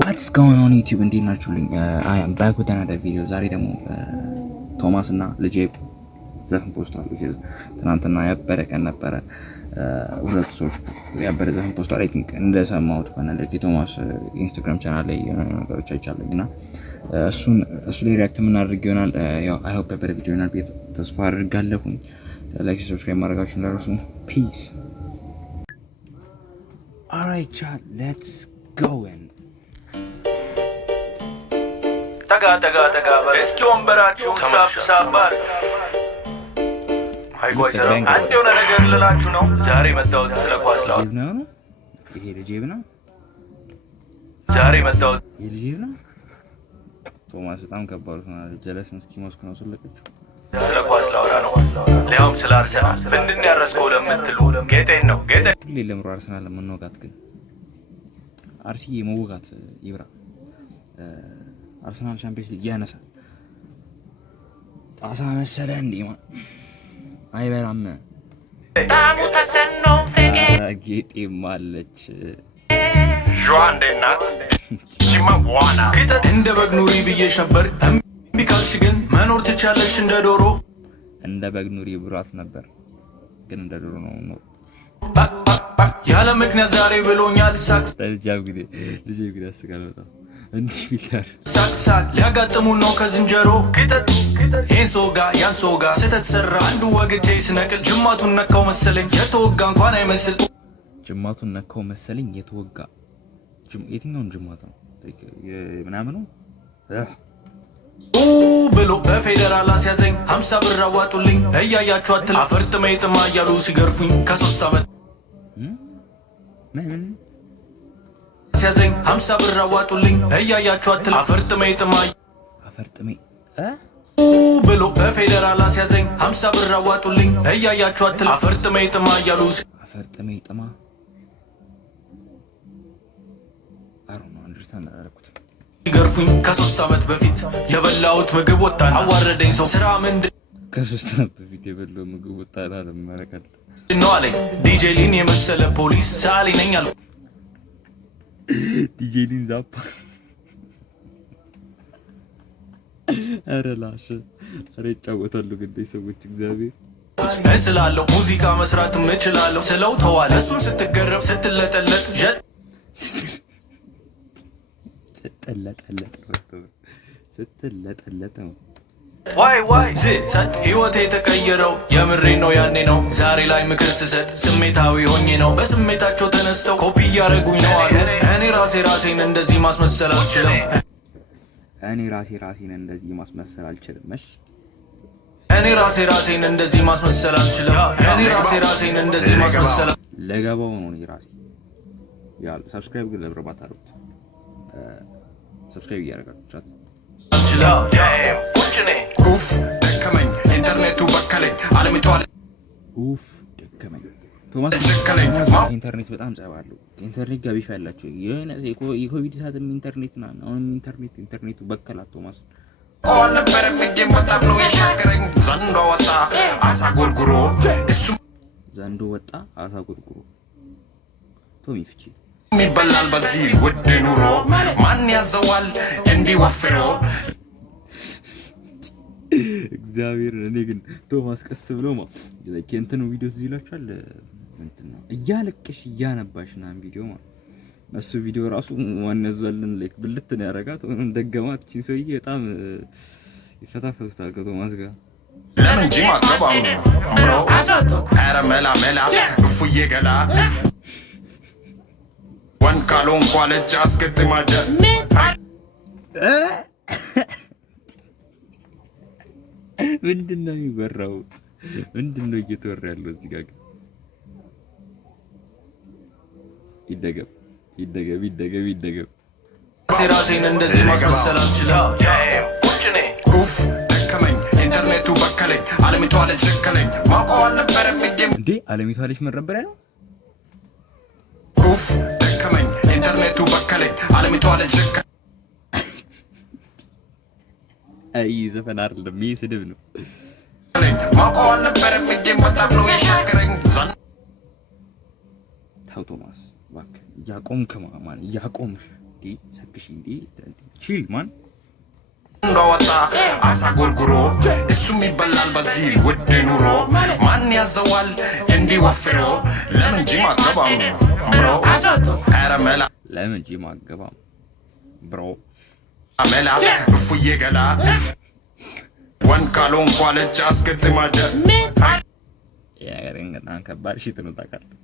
What's going on YouTube? እንዴት ናችሁልኝ? I am back with another video. ዛሬ ደግሞ ቶማስ እና ልጄ ዘፈን ፖስቷል። ትናንትና ያበረ ቀን ነበረ። ሁለት ሰዎች ያበረ ዘፈን ፖስቷል። አይ ቲንክ እንደሰማሁት ከሆነ ቶማስ ኢንስታግራም ቻናል ላይ የሆነ ነገሮች አይቻለኝና እሱ ላይ ሪአክት የምናደርግ ይሆናል። ያው I hope በበረ ቪዲዮ ይሆናል ብዬ ተስፋ አድርጋለሁኝ። ላይክ ሰብስክራይብ ማድረጋችሁን እንዳትረሱ። Peace. All right, chat, let's go in. Taga እስኪ ወንበራችሁን ሳብሳባር አይቆይተው አንድ የሆነ ነገር ልላችሁ ነው። ዛሬ መጣሁት ስለ ኳስ ነው። ይሄ ልጅ ነው። ዛሬ መጣሁት ይሄ ልጅ ነው። ቶማስ በጣም ከባድ ነው። ጀለስ እስኪ ሞስኮ ነው ስለቀችው ስለ ኳስ ላውራ ነው። ሊያውም ስለ አርሰናል ምንድን ያረስከው ለምትሉ ጌጤን ነው። ጌጤን ለምን አርሰናል ለምንወጋት ግን አርሲ መወጋት ይብራ። አርሰናል ቻምፒየንስ ሊግ ያነሳል። ጣሳ መሰለ እንዴ ማን አይበላም። ታሙ ተሰኖ ፈጌ ጌጤ ማለች ጆአን ደናት ሲማ ዋና እንደ በግ ኑሪ ብዬ ሸበር ቢካልሽ ግን መኖር ትቻለሽ እንደ ዶሮ። እንደ በግ ኑሪ ብራት ነበር ግን እንደ ዶሮ ነው ያለ ምክንያት ዛሬ ብሎኛል። ሳክስ ልጅ ያስቃል በጣም እንዲህ ቢታር ሳክሳክ ሊያጋጥሙ ነው ከዝንጀሮ ይህን ሶጋ ያን ሶጋ ስተት ሰራ አንዱ ወግጄ ስነቅል ጅማቱን ነካው መሰለኝ የተወጋ እንኳን አይመስል። ጅማቱን ነካው መሰለኝ የተወጋ የትኛውን ጅማት ነው ምናምኑ ብሎ በፌዴራል አስያዘኝ 50 ብር አዋጡልኝ እያያችሁ አትል አፈርጥሜ ጥማ እያሉ ሲገርፉኝ ከ3 ዓመት ምን ሲያዘኝ 50 ብር አዋጡልኝ እያያችሁ አትል አፈርጥሜ ጥማ ብሎ በፌዴራል አስያዘኝ 50 ብር አዋጡልኝ እያያችሁ አትል አፈርጥሜ ጥማ እያሉ አፈርጥሜ ጥማ ሲገርፉኝ ከ3 ዓመት በፊት የበላሁት ምግብ ወጣን አዋረደኝ ሰው ስራ ምንድን ከ3 ዓመት በፊት የበላው ምግብ ወጣን አለማረካል ነው አለኝ ዲጄ ሊን የመሰለ ፖሊስ ሳሊ ነኝ አልኩ። ዲጄ ሊን ዛፓ አረላሽ አረጫወታሉ ግዴ ሰዎች እግዚአብሔር እስላለሁ ሙዚቃ መስራትም እችላለሁ ስለው ተዋለ እሱን ስትገረፍ ስትለጠለጥ ስትለጠለጥ ነው ዋይ ዝሰት ህይወቴ የተቀየረው የምሬ ነው ያኔ ነው። ዛሬ ላይ ምክር ስሰጥ ስሜታዊ ሆኜ ነው። በስሜታቸው ተነስተው ኮፒ እያደረጉኝ ነው አሉ። እኔ ራሴን እንደዚህ ማስመሰል አልችልም። እኔ ራሴን እንደዚህ ማስመሰል አልችልም። እኔ ራሴን እንደዚህ ማስመሰል አልችልም። እኔ ራሴን እንደዚህ ማስመሰል ለገባው ነው ራሴ ያል ሰብስክራይብ ግን ለብረባት አሩት ሰብስክራይብ ያደርጋችሁ ቻት ኡፍ ደከመኝ ኢንተርኔቱ በከለኝ አለምቷል ኡፍ ደከመኝ ቶማስ ኢንተርኔት በጣም ጸባለው ኢንተርኔት ጋር ቢፋላችሁ የሆነ የኮቪድ ሰዓትም ኢንተርኔት ነው አሁን ኢንተርኔቱ በከላት ቶማስ ኦል ነበር ምንድን በጣም ነው የሻገረኝ ዘንዶ ወጣ አሳ ጎርጉሮ እሱ ዘንዶ ወጣ አሳ ጎርጉሮ ቶሚ ፍቺ ይበላል በዚህ ውድ ኑሮ ማን ያዘዋል እንዲወፍሮ እግዚአብሔር። እኔ ግን ቶማስ ቀስ ብሎ እንትን ቪዲዮ ይላችኋል እንትን ነው እያለቀሽ እያነባሽና ቪዲዮ እሱ ቪዲዮ ራሱ ዋነዘልን ላይክ ብልት ነው ያረጋት ደገማት እቺ ሰውዬ በጣም ይፈታፈታል ከቶማስ ጋር ለምን ጂማ ተባው ብሮ አረ መላ እፉዬ ገላ ዋን ካሎን ኳለች አስገጥማጀ ምንድነው ይወራው? ምንድነው እየተወራ ያለው እዚህ ጋር? ይደገም ራሴን እንደዚህ ማስመሰል አልችልም። ኡፍ ደከመኝ ኢንተርኔቱ በከለኝ አለሚቷ ልጅ ልከለኝ ማውቀው አልነበረም እንዴ አለሚቷ ልጅ መረበረ ነው። ኡፍ ደከመኝ ኢንተርኔቱ በከለኝ አለሚቷ ልጅ ልከለኝ አይ ዘፈን አይደለም ይሄ ስድብ ነው። ማውቀው አልነበረም በጣም ነው የሻገረኝ ታው ቶማስ እባክህ ያቆምክ ማን ያቆምሽ ዲ ሰክሽ እንዲ ቺል ማን እንደወጣ አሳ ጎርጉሮ እሱም ይበላል በዚህ ውድ ኑሮ ማን ያዘዋል እንዲወፍሮ ለምን ጂም አገባም ብሮ ኧረ መላ ለምን ጂም አገባም ብሮ መላ እፉዬ ገላ ወን ካልሆንኩ አለች አስገጥማጀ ያገረን ከባድ ሽት ነው ታውቃለህ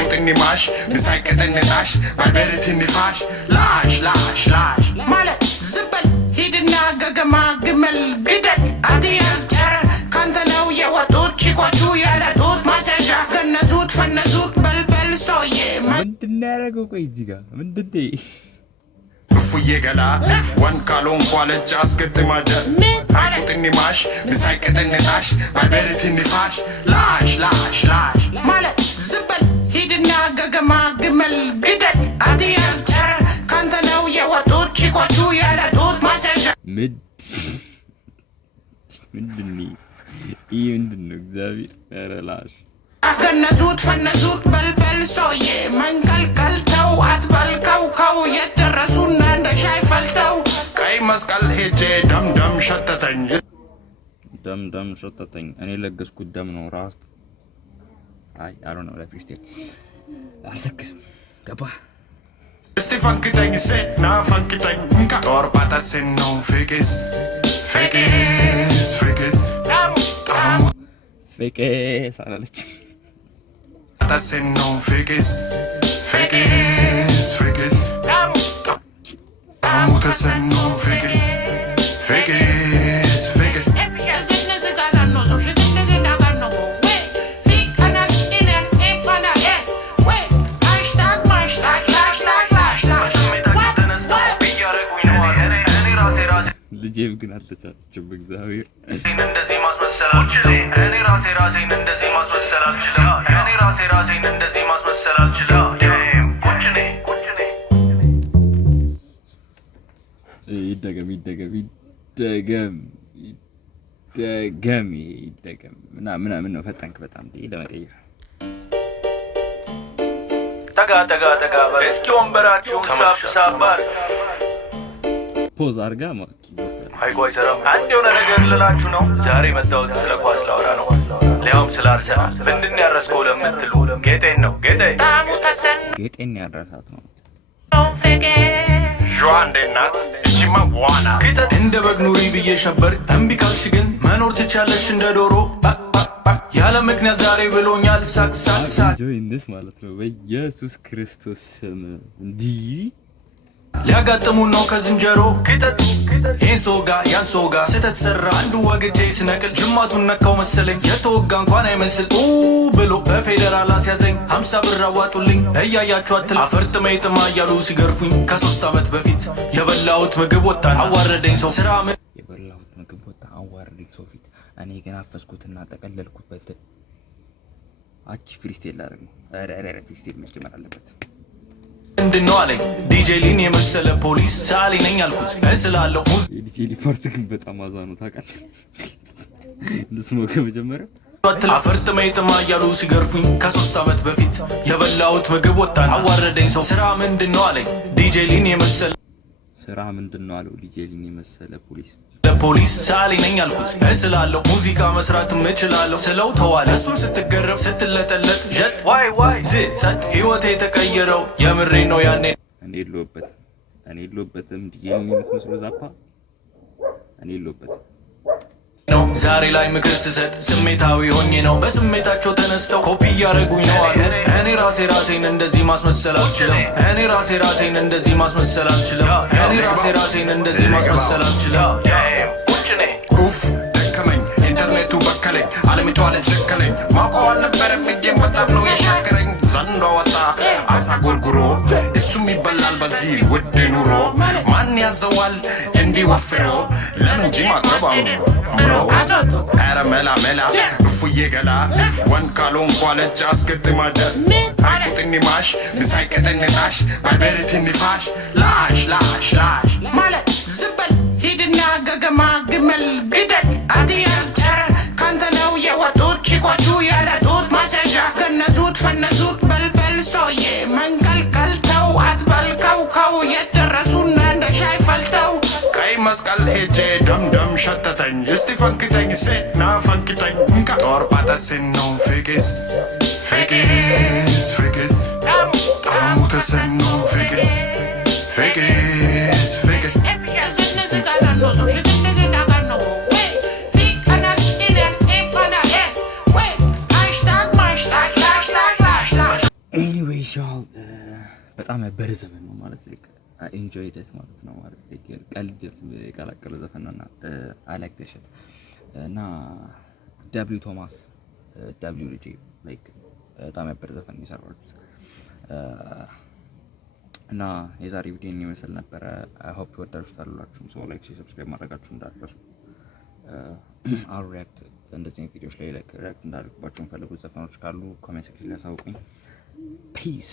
ቁጥኒ ማሽ ምሳይ ቀጠነታሽ ባይበረት ንፋሽ ላሽ ላሽ ላሽ ማለት ዝበል ሂድና ገገማ ግመል ግደል አትያዝ ጨረር ካንተ ነው የወጡት ቺኮቹ ያለጡት ማሰዣ ገነዙት ፈነዙት በልበል ሶዬ ምንድን ያደረገው ቆይ እዚህ ጋር ምንድን እፉዬ ገላ ወን ካልሆንኩ አለች አስገጥማጀ ቁጥኒ ማሽ ምሳይ ቀጠነታሽ ባይበረት ንፋሽ ላሽ ላሽ ላሽ ማለት ዝበል ሂድና ገገማ ግመል ግደል አትያዝ ጨረር ካንተ ነው የወጡት ቺኮቹ ያለጡት ማሰዣ ምንድን ይህ ምንድን ነው እግዚአብሔር ኧረ ላሽ ገነዙት ፈነዙት በልበል ሶዬ መንቀልቀልተው አትበልከው የደረሱና እንደ ሻይ ፈልተው ቀይ መስቀል ሄጄ ደምደም ሸተተኝ እኔ ለገስኩት ደም ነው ራስ አይ ነው ለፊስቴል አልሰክስም ገባ እስቲ ፈንክተኝ ሴና ፈንክተኝ ጦር ባታስን ነው ፍቅስ አላለች ባታስን ነው ፍቅስ ጣሙተሰን ነው ፍቅስ ልጄም ግን አልተቻለችም እግዚአብሔር እንደዚህ ማስመሰል አልችልም እኔ ራሴን እንደዚህ ማስመሰል አልችልም እኔ ራሴን እንደዚህ ማስመሰል አልችልም ይደገም ምናምን ነው ፈጠንክ በጣም ለመቀየር ጠጋ እስኪ ወንበራችሁን ሳብሳባል ፖዝ አርጋ ማኪ አይቆይ ሰላም አንድ የሆነ ነገር ልላችሁ ነው ዛሬ መጣሁት ስለ ኳስ ላውራ ነው ሊያውም ስለ አርሰናል ምንድን ያረስከው ለምትሉ ጌጤን ጌጤን ያረሳት ነው ጆአን ደናት እቺማ ዋና እንደ በግ ኑሪ ብዬ ሸበር እምቢ ካልሽ ግን መኖር ትቻለሽ እንደ ዶሮ ያለ ምክንያት ዛሬ ብሎኛል ሳቅ ጆይንስ ማለት ነው በኢየሱስ ክርስቶስ ስም እንዲህ ሊያጋጥሙን ነው ከዝንጀሮ ይህን ሶጋ ያን ሶጋ ስተት ሰራ አንዱ ወግጄ ስነቅል ጅማቱን ነካው መሰለኝ የተወጋ እንኳን አይመስል ብሎ በፌዴራል አስያዘኝ 50 ብር አዋጡልኝ እያያችሁ አትል አፈርጥመኝ ጥማ እያሉ ሲገርፉኝ ከ3 ዓመት በፊት የበላሁት ምግብ ወጣን አዋረደኝ ሰው ስራ የበላሁት ምግብ ወጣ አዋረደኝ ሰው ፊት እኔ ግን አፈስኩትና ጠቀለልኩበት አቺ ፍሪስቴል አደረግ ነው ኧረ ፍሪስቴል መጀመር አለበት ምንድነው አለኝ ዲጄ ሊን የመሰለ ፖሊስ ሳሊ ነኝ አልኩት እስላለሁ ዲጄ ሊ ፓርት ግን በጣም አዛኑ ታውቃለህ ልስሞከ መጀመሪያ አፈርጥመኝ ጥማ እያሉ ሲገርፉኝ ከ3 ዓመት በፊት የበላሁት ምግብ ወጣን አዋረደኝ ሰው ስራ ምንድነው አለኝ ዲጄ ሊን የመሰለ ስራ ምንድነው አለው ዲጄ ሊን የመሰለ ፖሊስ ሳሊ ነኝ አልኩት እስላለሁ ሙዚቃ መስራት እችላለሁ ስለው ተዋለ እሱን ስትገረፍ ስትለጠለጥ ጀት ዋይ ዝሰት ህይወቴ የተቀየረው የምሬ ነው ያኔ እኔ የለሁበትም ዲጄ ሊን የምትመስለው ዛፓ እኔ የለሁበትም ነው ዛሬ ላይ ምክር ስሰጥ ስሜታዊ ሆኜ ነው በስሜታቸው ተነስተው ኮፒ እያደረጉኝ ነው አሉ እኔ ራሴን እንደዚህ ማስመሰል አልችልም እኔ ራሴን እንደዚህ ማስመሰል አልችልም እኔ ራሴን እንደዚህ ማስመሰል አልችልም ኡፍ ደከመኝ ኢንተርኔቱ በከለኝ አለሚቷ ለቸከለኝ ማውቀው አልነበረም እጄን በጣም ነው የሻከረኝ ዘንዶ ወጣ አሳ ጎርጉሮ እሱም ይበላል በዚህ ውድ ኑሮ ማን ያዘዋል እንዲወፍሮ ለምን ጂም አገባም ብሮ ኧረ መላ እፉዬ ገላ ወን ካልሆንኩ አለች አስገጥማጀ ቁጥኒ ማሽ ምሳይ ቀጠነታሽ ባይበረት ንፋሽ ላሽ ማለት ዝበል ሂድና ገገማ ግመል ግደል አትያዝ ጨረር ካንተ ነው የወጡት ቺኮቹ ያለጡት ማሰዣ ገነዙት ፈነዙት በልበል ሶዬ መንቀልቀልተው አትበልከው መስቀል ሄጄ ደምደም ሸተተኝ እስቲ ፈንክተኝ ሴት ና ፈንክተኝ ጦርባታ ስነው ፍቅስ ፍቅስ ፍቅስ ጣዕሙ ተሰነው ፍቅስ ፍቅስ ፍቅስ ኤኒዌይስ y'all በጣም ያበረ ዘፈን ነው ማለት ነው። ኢንጆይ ዴት ማለት ነው ማለት ነው። ቀልድ የቀላቀለ ዘፈን ነውና አይ ላይክ ዲስ ሺት እና ደብሊው ቶማስ ደብሊው ልጄ ላይክ በጣም ያበረ ዘፈን የሰራሁት እና የዛሬ ቪዲዮ ይመስል ነበረ። አይ ሆፕ ይወዳችሁታላችሁ። ሶ ላይክ ሰብስክራይብ ማድረጋችሁ እንዳትረሱ። አር ሪአክት እንደዚህ ቪዲዮዎች ላይ ላይክ ሪአክት እንዳደርግባችሁ የምፈልጉት ዘፈኖች ካሉ ኮሜንት ሴክሽን ላይ አሳውቁኝ። ፒስ